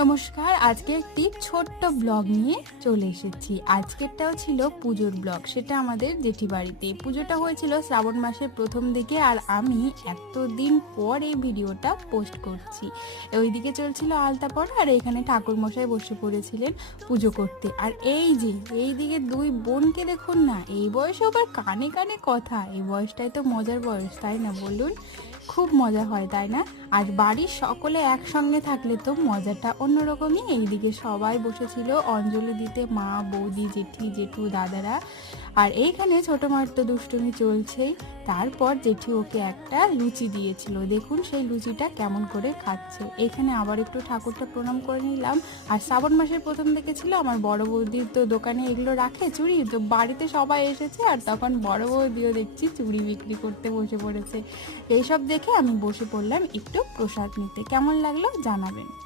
নমস্কার, আজকে একটি ছোট্ট ব্লগ নিয়ে চলে এসেছি। আজকেরটাও ছিল পুজোর ব্লগ, সেটা আমাদের জেঠি বাড়িতে। পুজোটা হয়েছিল শ্রাবণ মাসের প্রথম দিকে, আর আমি এতদিন পর এই ভিডিওটা পোস্ট করছি। ওইদিকে চলছিল আলতা পড়া, আর এখানে ঠাকুরমশাই বসে পড়েছিলেন পুজো করতে। আর এইদিকে দুই বোনকে দেখুন না, এই বয়সে আবার কানে কানে কথা। এই বয়সটাই তো মজার বয়স, তাই না বলুন? খুব মজা হয়, তাই না? আর বাড়ির সকলে একসঙ্গে থাকলে তো মজাটা অন্যরকমই। এইদিকে সবাই বসেছিল অঞ্জলি দিতে, মা, বৌদি, জেঠি, জেঠু, দাদারা। আর এইখানে ছোট মার তো দুষ্টুমি চলছেই। তারপর জেঠি ওকে একটা লুচি দিয়েছিল, দেখুন সেই লুচিটা কেমন করে খাচ্ছে। এখানে আবার একটু ঠাকুরটা প্রণাম করে নিলাম। আর শ্রাবণ মাসের প্রথম থেকে ছিল, আমার বড় বৌদির তো দোকানে এগুলো রাখে চুড়ি, তো বাড়িতে সবাই এসেছে, আর তখন বড় বৌদিও দেখছি চুড়ি বিক্রি করতে বসে পড়েছে। এইসব দেখে আমি বসে পড়লাম একটু প্রসাদ নিতে। কেমন লাগলো জানাবেন।